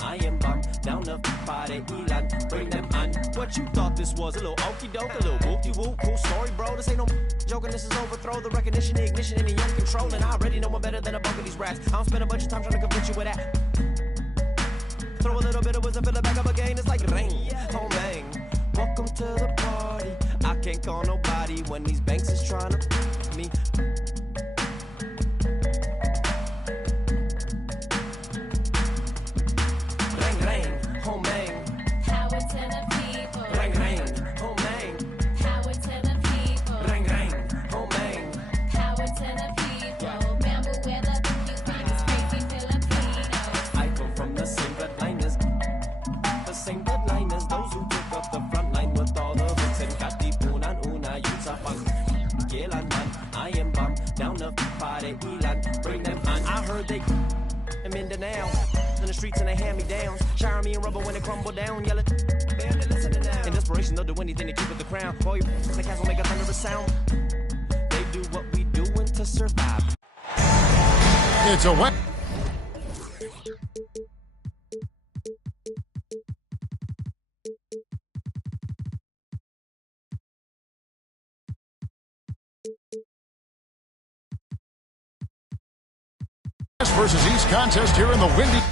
I am bomb down the party, Elan, bring them on. What you thought this was? A little okey doke, a little whoopty whoop. Cool story, bro. This ain't no joking. This is overthrow. The recognition, the ignition, and the young control. And I already know I'm better than a bunch of these rats. I don't spend a bunch of time trying to convince you with that. Throw a little bit of wisdom, fill it back up again. It's like rain, oh man. Welcome to the party. I can't call nobody when these banks is trying to me. Streets and they hand me downs, shower me in rubber when they crumble down, yelling, man, they listening now. In desperation, they'll do anything to keep it the crown. Boy, the cats will make a thunderous sound. They do what we doing to survive. It's a wet. Versus East contest here in the windy.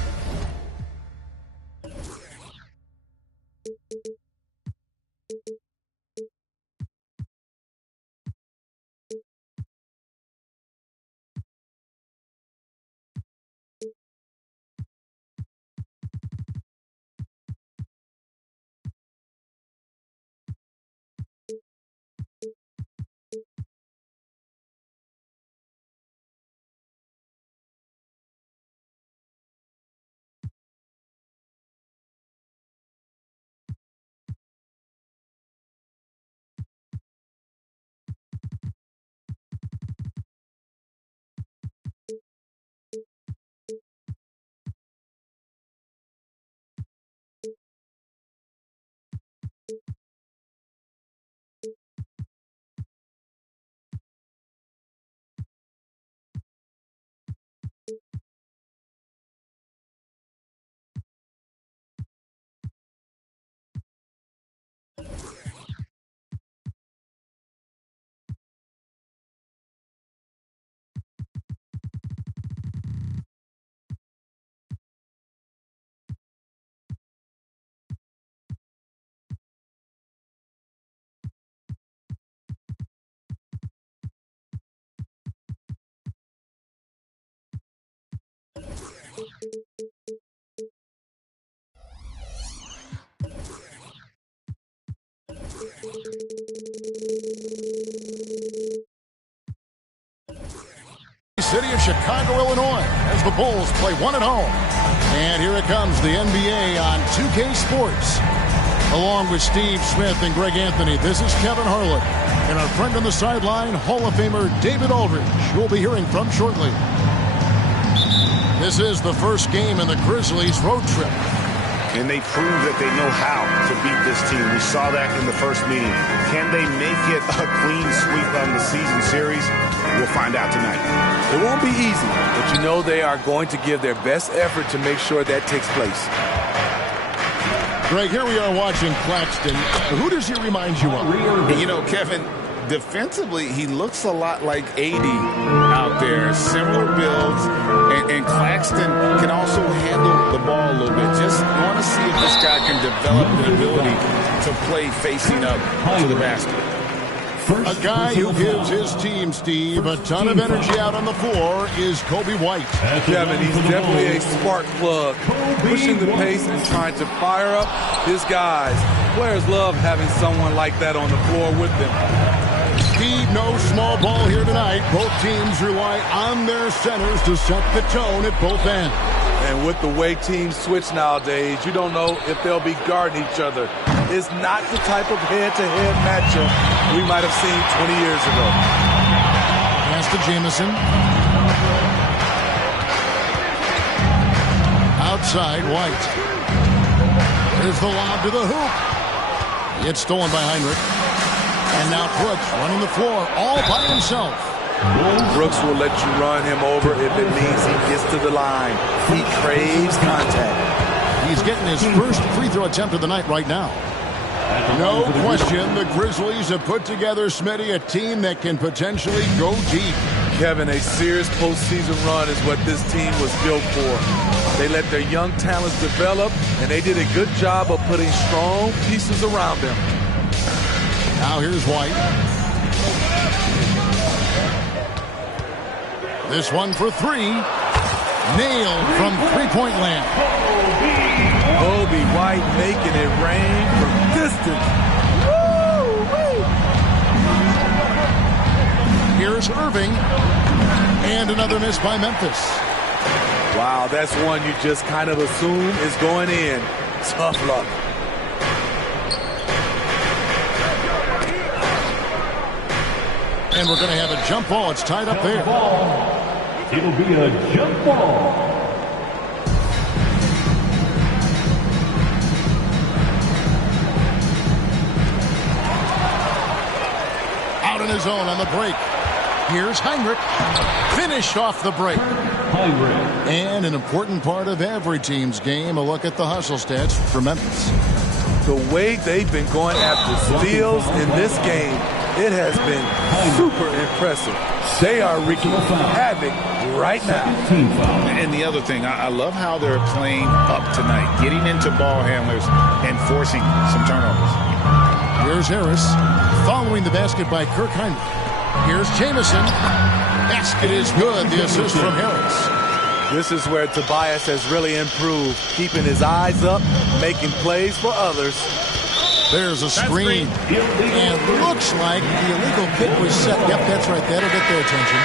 City of Chicago, Illinois, as the Bulls play one at home. And here it comes, the NBA on 2K Sports. Along with Steve Smith and Greg Anthony, this is Kevin Harlan. And our friend on the sideline, Hall of Famer David Aldridge, who we'll be hearing from shortly. This is the first game in the Grizzlies road trip. And they prove that they know how to beat this team. We saw that in the first meeting. Can they make it a clean sweep on the season series? We'll find out tonight. It won't be easy, but you know they are going to give their best effort to make sure that takes place. Greg, here we are watching Claxton. Who does he remind you of? And you know, Kevin, defensively, he looks a lot like 80 out there. Similar builds, and Claxton can also handle the ball a little bit. Just want to see if this guy can develop the ability to play facing up to the basket. A guy who gives his team, Steve, a ton of energy out on the floor is Kobe White. Kevin, he's definitely a spark plug, pushing the pace and trying to fire up his guys. Players love having someone like that on the floor with them. Steve, no small ball here tonight. Both teams rely on their centers to set the tone at both ends. And with the way teams switch nowadays, you don't know if they'll be guarding each other. It's not the type of head-to-head matchup we might have seen 20 years ago. Pass to Jamison. Outside, White. Here's the lob to the hoop. It's stolen by Heinrich. And now Brooks running the floor all by himself. Brooks will let you run him over if it means he gets to the line. He craves contact. He's getting his first free throw attempt of the night right now. No question, the Grizzlies have put together, Smitty, a team that can potentially go deep. Kevin, a serious postseason run is what this team was built for. They let their young talents develop, and they did a good job of putting strong pieces around them. Now here's White. This one for three. Nailed from three-point land. Kobe White making it rain from distance. Here's Irving. And another miss by Memphis. Wow, that's one you just kind of assume is going in. Tough luck. And we're going to have a jump ball. It's tied up there. It'll be a jump ball. Out on his own on the break. Here's Heinrich. Finished off the break. Heinrich. And an important part of every team's game, a look at the hustle stats for Memphis. The way they've been going after steals in this game, it has been super impressive. They are wreaking havoc right now. And the other thing, I love how they're playing up tonight, getting into ball handlers and forcing some turnovers. Here's Harris, following the basket by Kirk Heinrich. Here's Jamison. Basket is good, the assist from Harris. This is where Tobias has really improved, keeping his eyes up, making plays for others. There's a screen, and looks like the illegal kick was set. Yep, that's right. That'll get their attention.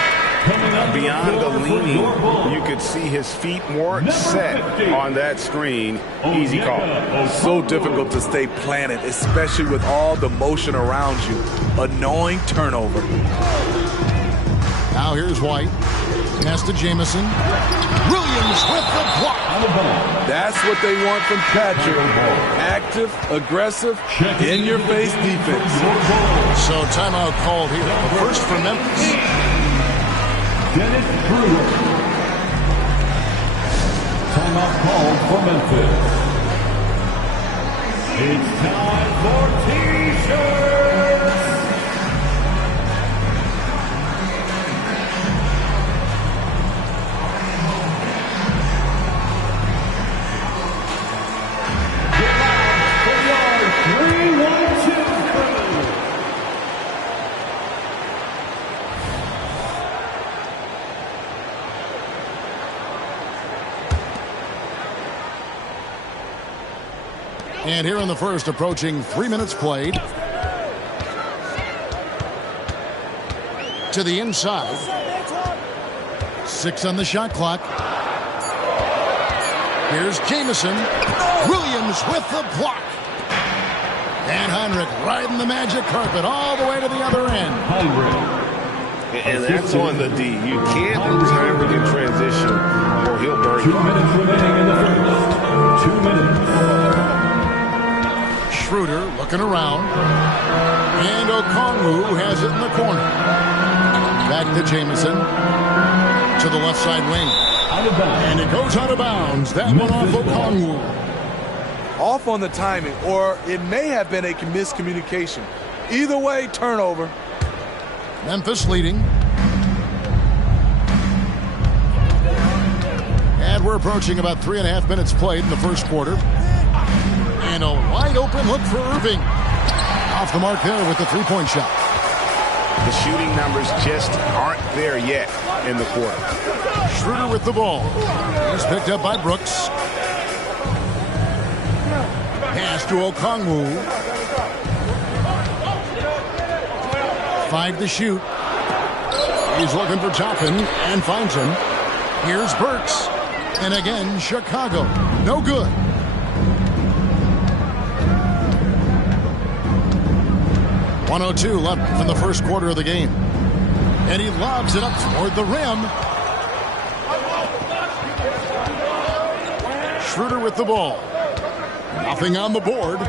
Beyond the leaning, you could see his feet more set on that screen. Easy call. So difficult to stay planted, especially with all the motion around you. Annoying turnover. Now here's White. Pass to Jamison. Williams with the block. That's what they want from Patrick. Active, aggressive, in-your-face defense. So timeout called here. The first for Memphis. Dennis Brewer. Timeout called for Memphis. It's time for T-shirts. And here in the first, approaching 3 minutes played. To the inside. 6 on the shot clock. Here's Jamison. Williams with the block. And Heinrich riding the magic carpet all the way to the other end. Heinrich. And that's on the D. You can't lose Heinrich in transition or he'll burn you. 2 minutes remaining in the first. 2 minutes. Schroeder looking around. And Okongwu has it in the corner. Back to Jamison. To the left side wing. And it goes out of bounds. That one off Okongwu. Off on the timing, or it may have been a miscommunication. Either way, turnover. Memphis leading. And we're approaching about 3.5 minutes played in the first quarter. And a wide open look for Irving. Off the mark there with the three-point shot. The shooting numbers just aren't there yet in the quarter. Schroeder with the ball. He's picked up by Brooks. Pass to Okongwu. 5 to shoot. He's looking for Toppin and finds him. Here's Burks. And again, Chicago. No good. .102 left in the first quarter of the game. And he lobs it up toward the rim. Schroeder with the ball. Nothing on the board.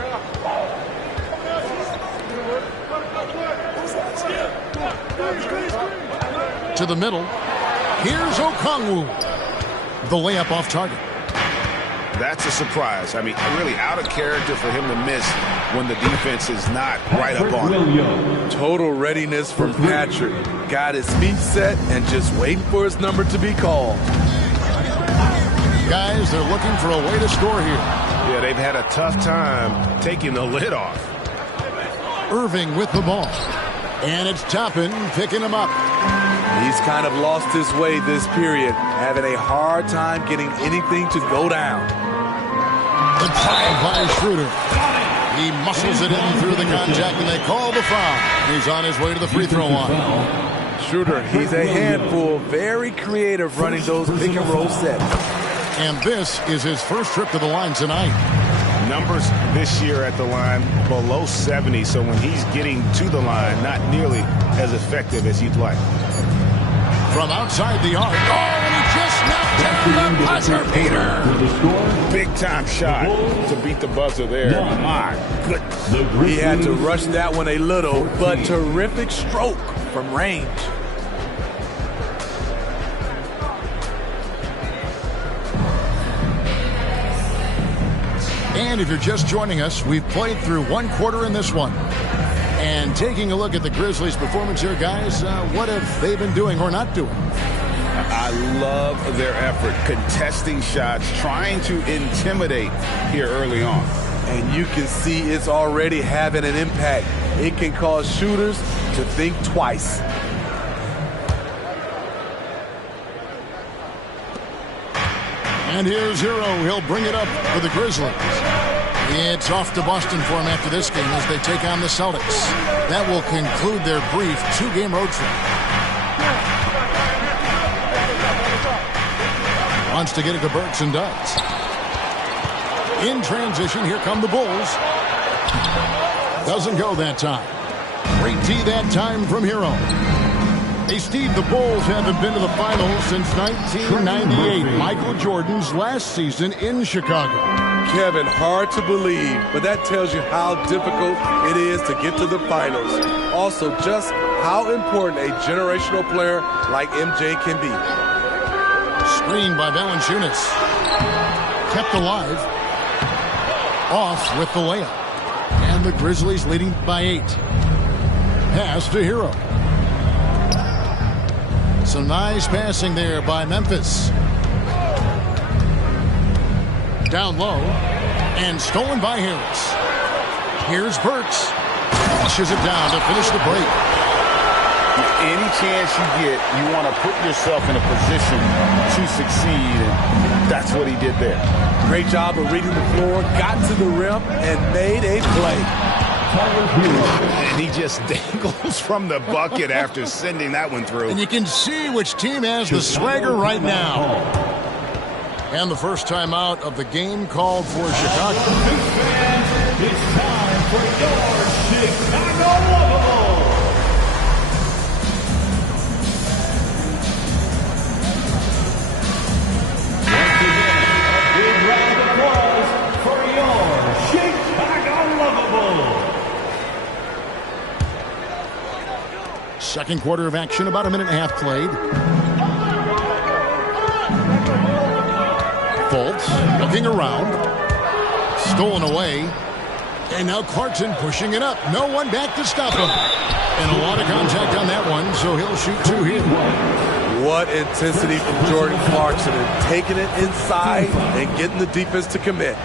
to the middle. Here's Okongwu. The layup off target. That's a surprise. I mean, really out of character for him to miss when the defense is not right up on him. Total readiness from Patrick. Got his feet set and just waiting for his number to be called. Guys, they're looking for a way to score here. Yeah, they've had a tough time taking the lid off. Irving with the ball. And it's Toppin picking him up. He's kind of lost his way this period, having a hard time getting anything to go down. It's fouled by Schroeder. He muscles it in through the contact, and they call the foul. He's on his way to the free throw line. Schroeder, he's a handful, very creative running those pick and roll sets. And this is his first trip to the line tonight. Numbers this year at the line below 70, so when he's getting to the line, not nearly as effective as you'd like. From outside the arc. Oh, and he just knocked down the buzzer beater. Big time shot to beat the buzzer there. My goodness. He had to rush that one a little, but terrific stroke from range. And if you're just joining us, we've played through one quarter in this one. And taking a look at the Grizzlies' performance here, guys, what have they been doing or not doing? I love their effort, contesting shots, trying to intimidate here early on. And you can see it's already having an impact. It can cause shooters to think twice. And here's Hero. He'll bring it up for the Grizzlies. It's off to Boston for him after this game as they take on the Celtics. That will conclude their brief two-game road trip. Wants to get it to Burks and does. In transition, here come the Bulls. Doesn't go that time. Great D that time from Hero. Hey, Steve, the Bulls haven't been to the finals since 1998, Michael Jordan's last season in Chicago. Kevin, hard to believe, but that tells you how difficult it is to get to the finals. Also, just how important a generational player like MJ can be. Screen by Valanciunas. Kept alive. Off with the layup. And the Grizzlies leading by 8. Pass to Hero. Some nice passing there by Memphis. Down low. And stolen by Harris. Here's Burks. Flushes it down to finish the break. Any chance you get, you want to put yourself in a position to succeed, and that's what he did there. Great job of reading the floor, got to the rim, and made a play. And he just dangles from the bucket after sending that one through. And you can see which team has the swagger right now. And the first time out of the game called for Chicago. It's time for your Chicago Lovable. Once again, a big round of applause for your Chicago Lovable. Second quarter of action, about a minute and a half played. Fultz looking around. Stolen away. And now Clarkson pushing it up. No one back to stop him. And a lot of contact on that one, so he'll shoot 2 here. What intensity from Jordan Clarkson, and taking it inside and getting the defense to commit.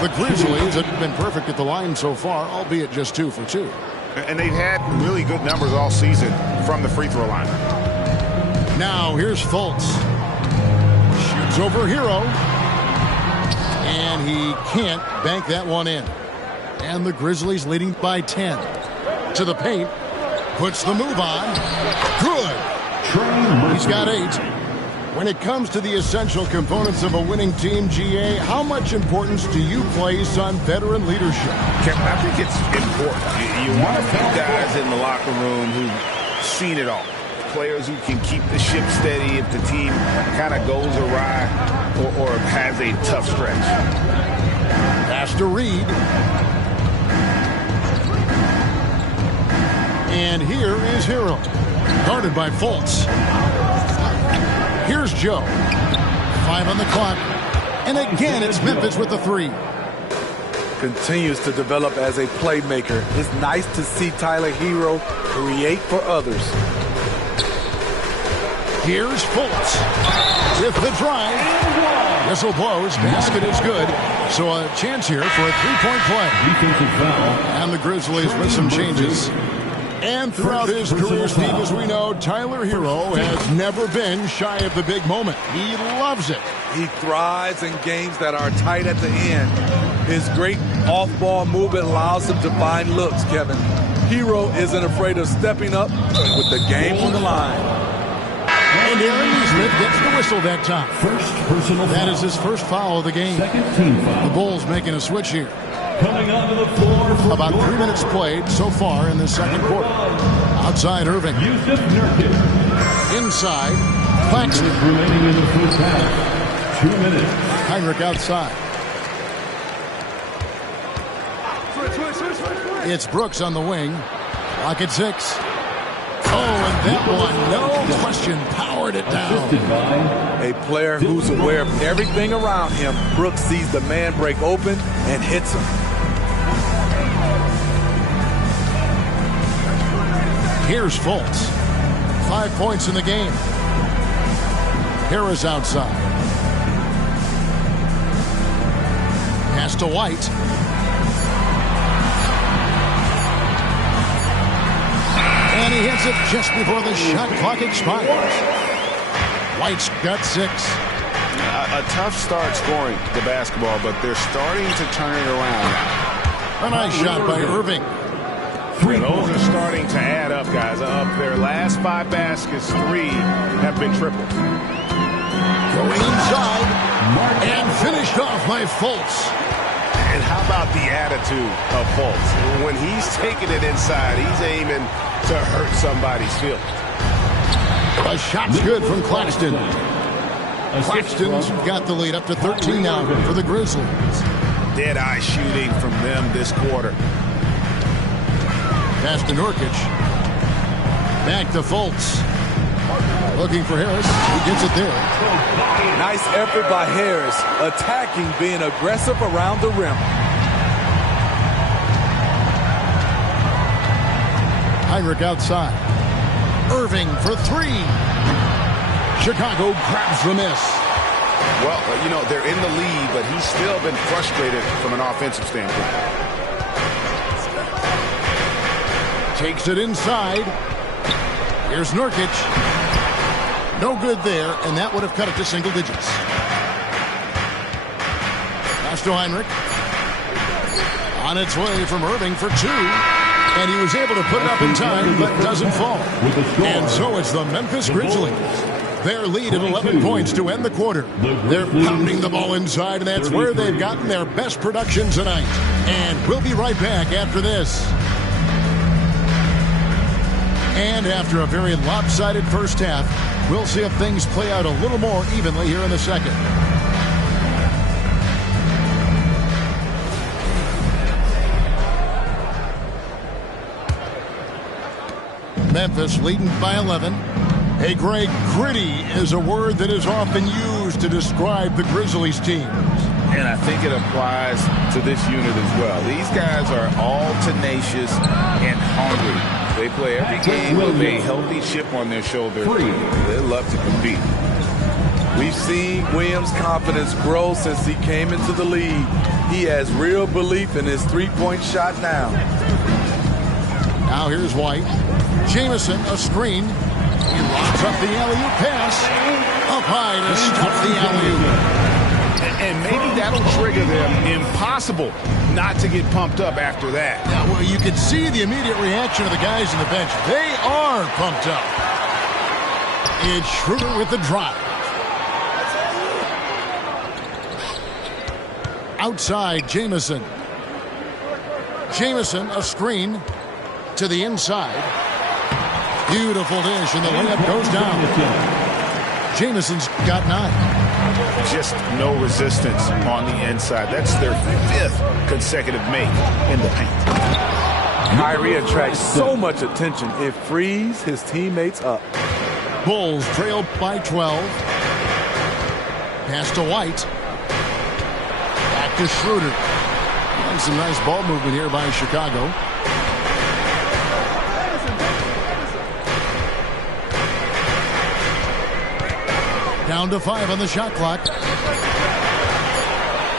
The Grizzlies have been perfect at the line so far, albeit just 2 for 2. And they've had really good numbers all season from the free throw line. Now here's Fultz. Shoots over Hero. And he can't bank that one in. And the Grizzlies leading by 10. To the paint. Puts the move on. Good. He's got 8. When it comes to the essential components of a winning team, GA, how much importance do you place on veteran leadership? Kevin, I think it's important. You want to put guys in the locker room who've seen it all. Players who can keep the ship steady if the team kind of goes awry or has a tough stretch. Pass to Reed. And here is Hero. Guarded by Fultz. Here's Joe. 5 on the clock. And again, it's Memphis with the 3. Continues to develop as a playmaker. It's nice to see Tyler Hero create for others. Here's Fultz with the drive. Whistle blows. Basket is good. So a chance here for a 3-point play. And the Grizzlies with some changes. And throughout his career, Steve, as we know, Tyler Hero has never been shy of the big moment. He loves it. He thrives in games that are tight at the end. His great off-ball movement allows him to find looks, Kevin. Hero isn't afraid of stepping up with the game on the line. And Aaron Nesmith gets the whistle that time. First personal foul. That is his first foul of the game. Second team foul. The Bulls making a switch here. Coming onto the floor for About 3 minutes played so far in the second quarter. Outside Irving. Yusuf Nurkic. Inside Claxton. Remaining in the first half. 2 minutes. Heinrich outside. It's Brooks on the wing. Clock at 6. Oh, and that one, no question, powered it down. A player who's aware of everything around him. Brooks sees the man break open and hits him. Here's Fultz. 5 points in the game. Harris outside. Pass to White. And he hits it just before the shot clock expires. White's got 6. A tough start scoring the basketball, but they're starting to turn it around. A nice shot by Irving. Those are starting to add up, guys. Of their last 5 baskets, 3 have been triples. Going inside and finished off by Fultz. And how about the attitude of Fultz? When he's taking it inside, he's aiming to hurt somebody's feelings. A shot's good from Claxton. Claxton's got the lead up to 13 now for the Grizzlies. Dead-eye shooting from them this quarter. Pass to Nurkic. Back to Fultz. Looking for Harris. He gets it there. Nice effort by Harris, attacking, being aggressive around the rim. Heinrich outside. Irving for 3. Chicago grabs the miss. Well, you know, they're in the lead, but he's still been frustrated from an offensive standpoint. Takes it inside. Here's Nurkic. No good there, and that would have cut it to single digits. Pass to Heinrich. On its way from Irving for 2. And he was able to put it up in time, but doesn't fall. And so it's the Memphis Grizzlies. Their lead at 11 points to end the quarter. They're pounding the ball inside, and that's where they've gotten their best production tonight. And we'll be right back after this. And after a very lopsided first half, we'll see if things play out a little more evenly here in the second. Memphis leading by 11. Hey, Greg, gritty is a word that is often used to describe the Grizzlies team. And I think it applies to this unit as well. These guys are all tenacious and hungry. They play every game with a healthy chip on their shoulder. They love to compete. We've seen Williams' confidence grow since he came into the league. He has real belief in his three-point shot now. Now here's White. Jamison, a screen. He locks up the alley-oop pass. Up high to stop the alley-oop. And maybe that'll trigger them. Impossible not to get pumped up after that. Yeah, well, you can see the immediate reaction of the guys on the bench. They are pumped up. It's Schroeder with the drive. Outside, Jamison. Jamison, a screen to the inside. Beautiful dish, and the layup goes down. Jamison's got 9. Just no resistance on the inside. That's their 5th consecutive make in the paint. Kyrie attracts so much attention, it frees his teammates up. Bulls trail by 12. Pass to White. Back to Schroeder. And some nice ball movement here by Chicago. Down to 5 on the shot clock.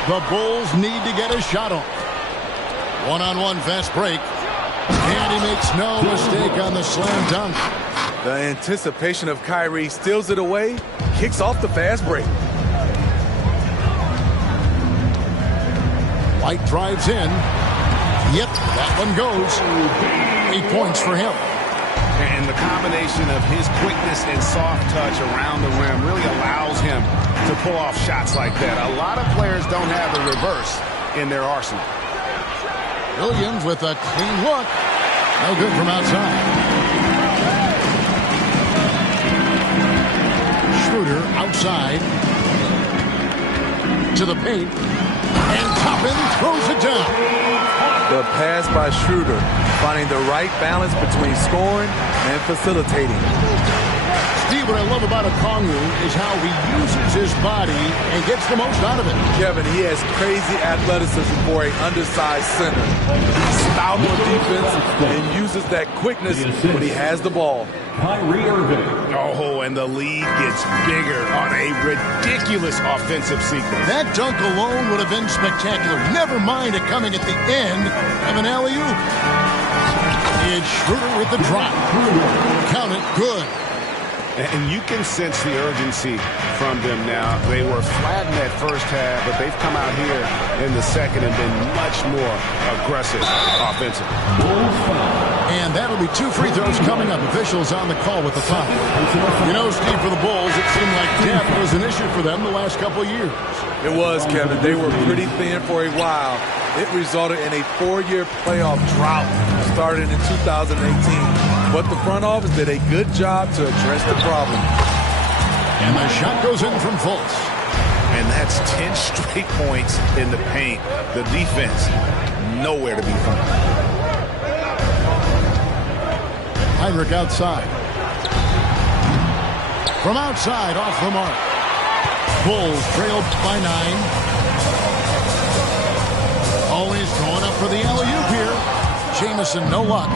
The Bulls need to get a shot off. One-on-one fast break. And he makes no mistake on the slam dunk. The anticipation of Kyrie steals it away, kicks off the fast break. White drives in. Yep, that one goes. 8 points for him. And the combination of his quickness and soft touch around the rim really allows him to pull off shots like that. A lot of players don't have the reverse in their arsenal. Williams with a clean look. No good from outside. Schroeder outside. To the paint. And Toppin throws it down. The pass by Schroeder, finding the right balance between scoring and facilitating. Steve, what I love about Okongwu is how he uses his body and gets the most out of it. Kevin, he has crazy athleticism for an undersized center. Style of defense and uses that quickness when he has the ball. Kyrie Irving. Oh, and the lead gets bigger on a ridiculous offensive sequence. That dunk alone would have been spectacular. Never mind it coming at the end of an alley-oop. It's Schroeder with the drop. Count it, good. And you can sense the urgency from them now. They were flat in that first half, but they've come out here in the second and been much more aggressive offensively. And that'll be 2 free throws coming up. Officials on the call with the foul. You know, Steve, for the Bulls, it seemed like depth was an issue for them the last couple of years. It was, Kevin. They were pretty thin for a while. It resulted in a 4-year playoff drought started in 2018. But the front office did a good job to address the problem. And the shot goes in from Fultz. And that's 10 straight points in the paint. The defense, nowhere to be found. Heinrich outside. From outside, off the mark. Bulls trailed by 9. Always going up for the alley-oop here. Jamison, no luck.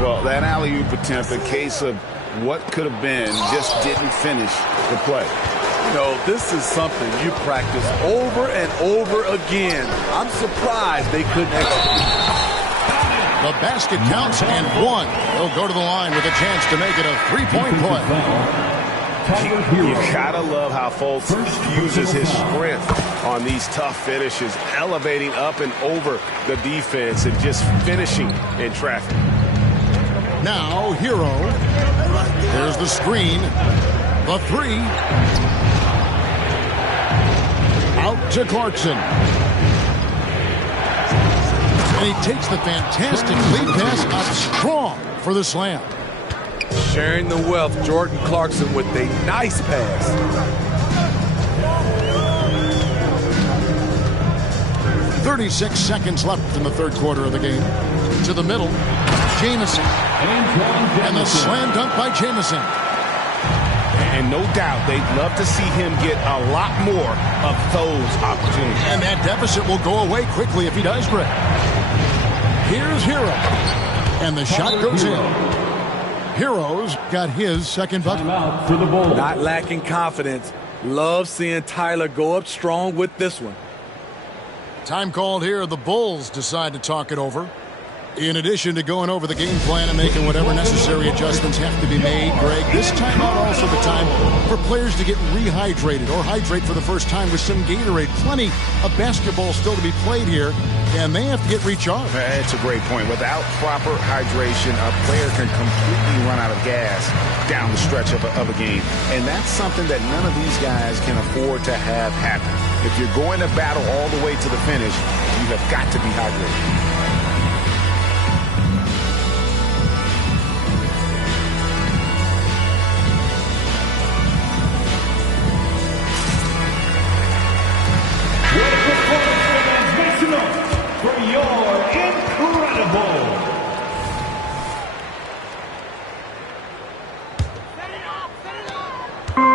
Well, that alley-oop attempt, a case of what could have been, just didn't finish the play. You know, this is something you practice over and over again. I'm surprised they couldn't execute. The basket counts and 1. He'll go to the line with a chance to make it a 3-point play. You gotta love how Fultz uses his strength on these tough finishes, elevating up and over the defense and just finishing in traffic. Now, Hero. There's the screen. The 3. Out to Clarkson. And he takes the fantastic lead pass up strong for the slam. Sharing the wealth, Jordan Clarkson with a nice pass. .36 seconds left in the third quarter of the game. To the middle. Jamison. And the slam dunk by Jamison. And no doubt they'd love to see him get a lot more of those opportunities. And that deficit will go away quickly if he does, Greg. Here's Hero. And the shot goes in. Hero's got his second bucket. For the Bulls. Not lacking confidence. Love seeing Tyler go up strong with this one. Time called here. The Bulls decide to talk it over. In addition to going over the game plan and making whatever necessary adjustments have to be made, Greg, this timeout also the time for players to get rehydrated or hydrate for the first time with some Gatorade. Plenty of basketball still to be played here, and they have to get recharged. That's a great point. Without proper hydration, a player can completely run out of gas down the stretch of a game. And that's something that none of these guys can afford to have happen. If you're going to battle all the way to the finish, you have got to be hydrated.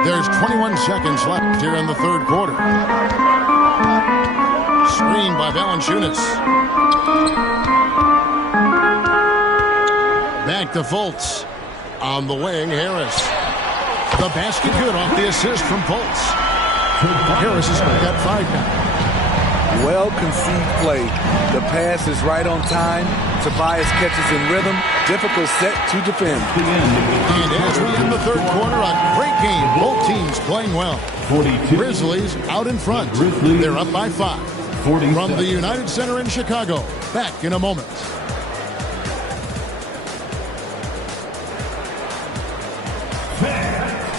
There's Just 21 seconds left here in the third quarter. Screen by Valanciunas. Back to Fultz. On the wing, Harris. The basket good off the assist from Fultz. Harris has got 5 now. Well-conceived play. The pass is right on time. Tobias catches in rhythm. Difficult set to defend. And as we end the third quarter, a great game. Both teams playing well. Grizzlies out in front. They're up by 5. From the United Center in Chicago. Back in a moment.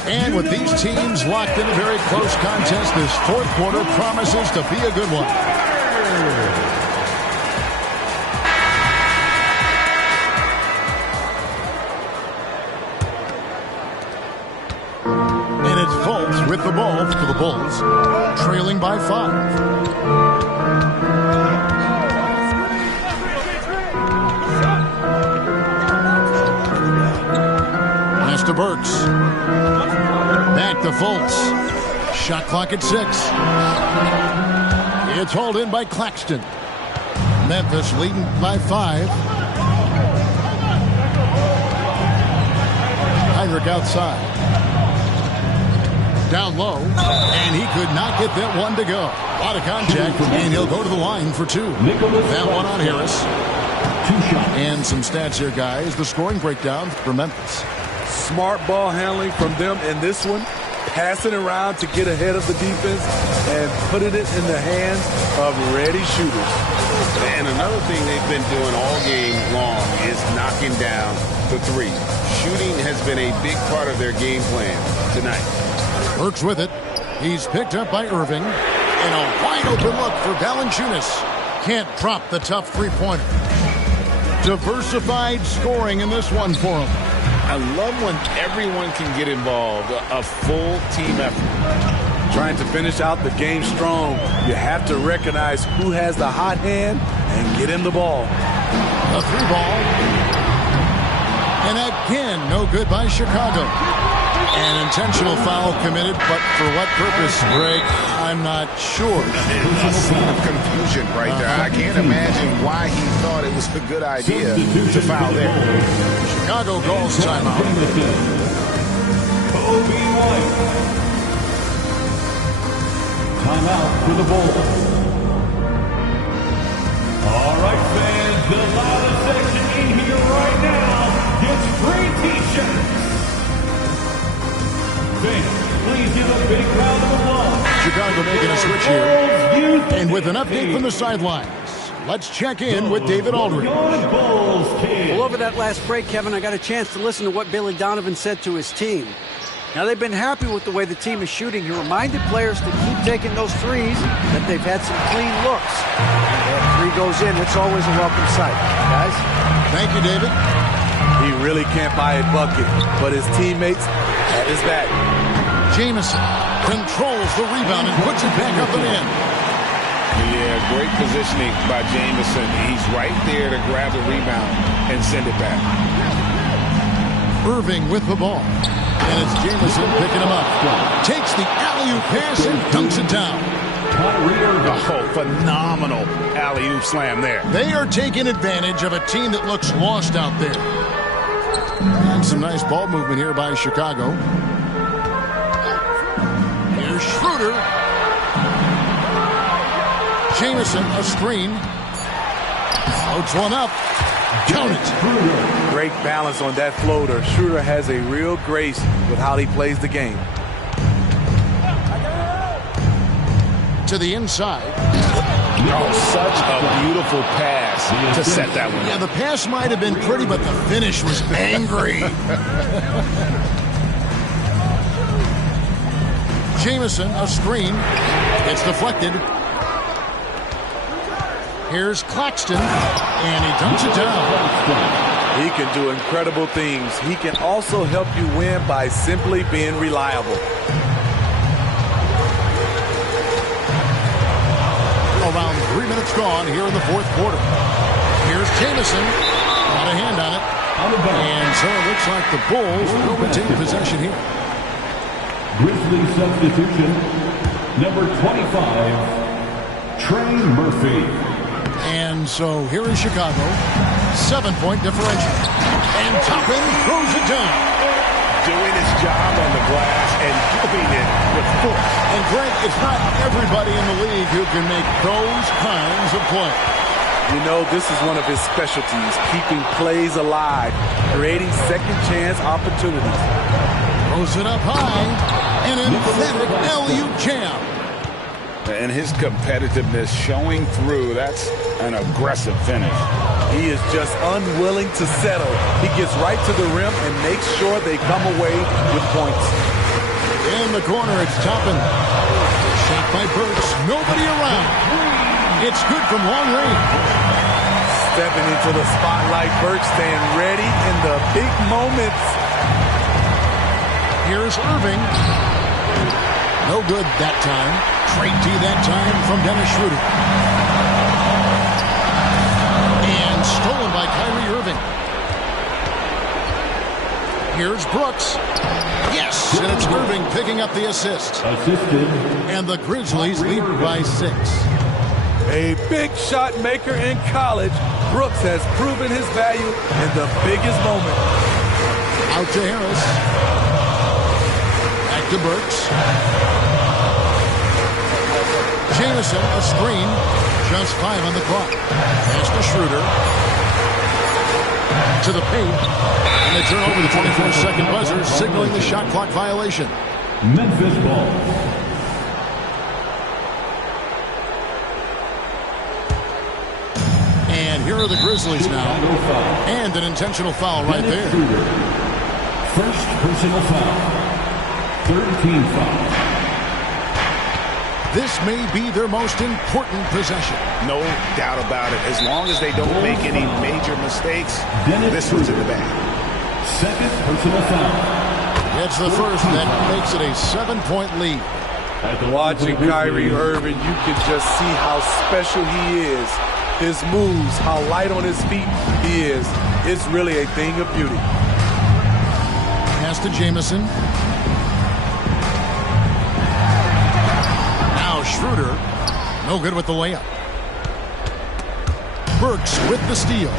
And with these teams locked in a very close contest, this fourth quarter promises to be a good one. And it's Fultz with the ball for the Bulls, trailing by 5. To Burks. Back to Fultz. Shot clock at 6. It's hauled in by Claxton. Memphis leading by 5. Heinrich outside. Down low. And he could not get that one to go. A lot of contact, and he'll go to the line for 2. That one on Harris. And some stats here, guys. The scoring breakdown for Memphis. Smart ball handling from them in this one. Passing around to get ahead of the defense and putting it in the hands of ready shooters. And another thing they've been doing all game long is knocking down the 3. Shooting has been a big part of their game plan tonight. Burks with it. He's picked up by Irving. And a wide open look for Valanciunas. Can't drop the tough three-pointer. Diversified scoring in this one for him. I love when everyone can get involved, a full team effort. Trying to finish out the game strong, you have to recognize who has the hot hand and get him the ball. A 3-ball. And again, no good by Chicago. An intentional foul committed, but for what purpose, Greg? I'm not sure. A scene of confusion right there. I can't imagine why he thought it was a good idea to foul there. Chicago calls timeout. Timeout for the Bulls. All right, fans, the loudest section in here right now gets free T-shirts. Fans, please give a big round of applause. Chicago making a switch here. And with an update from the sidelines, let's check in with David Aldridge. Well, over that last break, Kevin, I got a chance to listen to what Billy Donovan said to his team. Now, they've been happy with the way the team is shooting. He reminded players to keep taking those threes, that they've had some clean looks. And if 3 goes in, it's always a welcome sight. Guys? Thank you, David. He really can't buy a bucket, but his teammates have his back. Jamison controls the rebound and puts it back up and in. Yeah, great positioning by Jamison. He's right there to grab the rebound and send it back. Irving with the ball. And it's Jamison picking him up. Takes the alley-oop pass and dunks it down. Oh, phenomenal alley-oop slam there. They are taking advantage of a team that looks lost out there. And some nice ball movement here by Chicago. Here's Schroeder. Jamison, a screen. Floats one up. Count it. Great balance on that floater. Schroeder has a real grace with how he plays the game. To the inside. Oh, such a beautiful pass to set that one. Yeah, the pass might have been pretty, but the finish was angry. Jamison, a screen. It's deflected. Here's Claxton, and he dunks it down. He can do incredible things. He can also help you win by simply being reliable. Around 3 minutes gone here in the fourth quarter. Here's Jamison. Got a hand on it. And so it looks like the Bulls will retain possession here. Grizzlies substitution, number 25, Trey Murphy. And so here is Chicago, 7-point differential. And Toppin throws it down. Doing his job on the glass and doing it with force. And Greg, it's not everybody in the league who can make those kinds of plays. You know, this is one of his specialties, keeping plays alive, creating second chance opportunities. Throws it up high. An emphatic alley-oop jam. And his competitiveness showing through. That's an aggressive finish. He is just unwilling to settle. He gets right to the rim and makes sure they come away with points. In the corner, it's Toppin. Shot by Burks. Nobody around. It's good from long range. Stepping into the spotlight, Burks staying ready in the big moments. Here's Irving. No good that time. Straight D that time from Dennis Schroeder. And stolen by Kyrie Irving. Here's Brooks. Yes, and it's Irving picking up the assist. Assisted. And the Grizzlies lead by 6. A big shot maker in college, Brooks has proven his value in the biggest moment. Out to Harris. Back to Burks. Jamison, a screen. Just 5 on the clock. Pass to Schroeder. To the paint. And they turn over the 24-second buzzer, signaling the shot clock violation. Memphis ball. And here are the Grizzlies now. And an intentional foul right there. First personal foul. Third team foul. This may be their most important possession. No doubt about it. As long as they don't make any major mistakes, this one's in the bag. Second personal foul. It's the first that makes it a 7-point lead. Watching Kyrie Irving, you can just see how special he is. His moves, how light on his feet he is. It's really a thing of beauty. Pass to Jamison. Now Schroeder. No good with the layup. Burks with the steal.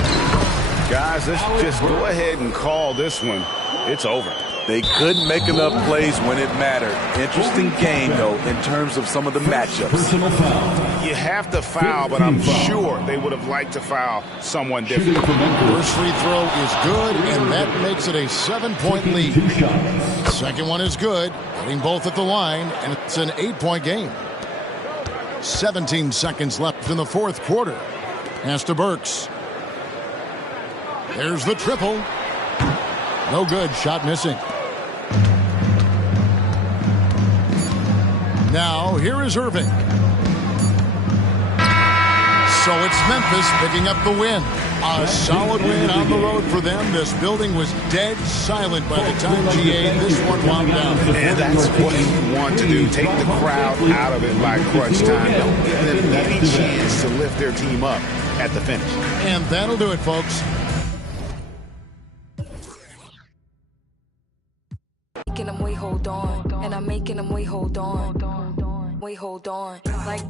Guys, let's just go ahead and call this one. It's over. They couldn't make enough plays when it mattered. Interesting game, though, in terms of some of the matchups. Personal foul. You have to foul, but I'm sure they would have liked to foul someone different. First free throw is good, and that makes it a 7-point lead. Second one is good, hitting both at the line, and it's an 8-point game. 17 seconds left in the fourth quarter. Pass to Burks. There's the triple. No good, shot missing. Now, here is Irving. So it's Memphis picking up the win. A solid win on the road for them. This building was dead silent by the time GA this one wound down. And that's what you want to do. Take the crowd out of it by crunch time. Don't give them any chance to lift their team up at the finish. And that'll do it, folks. Making them wait, hold on. And I'm making them wait, hold on. Wait, hold on. Like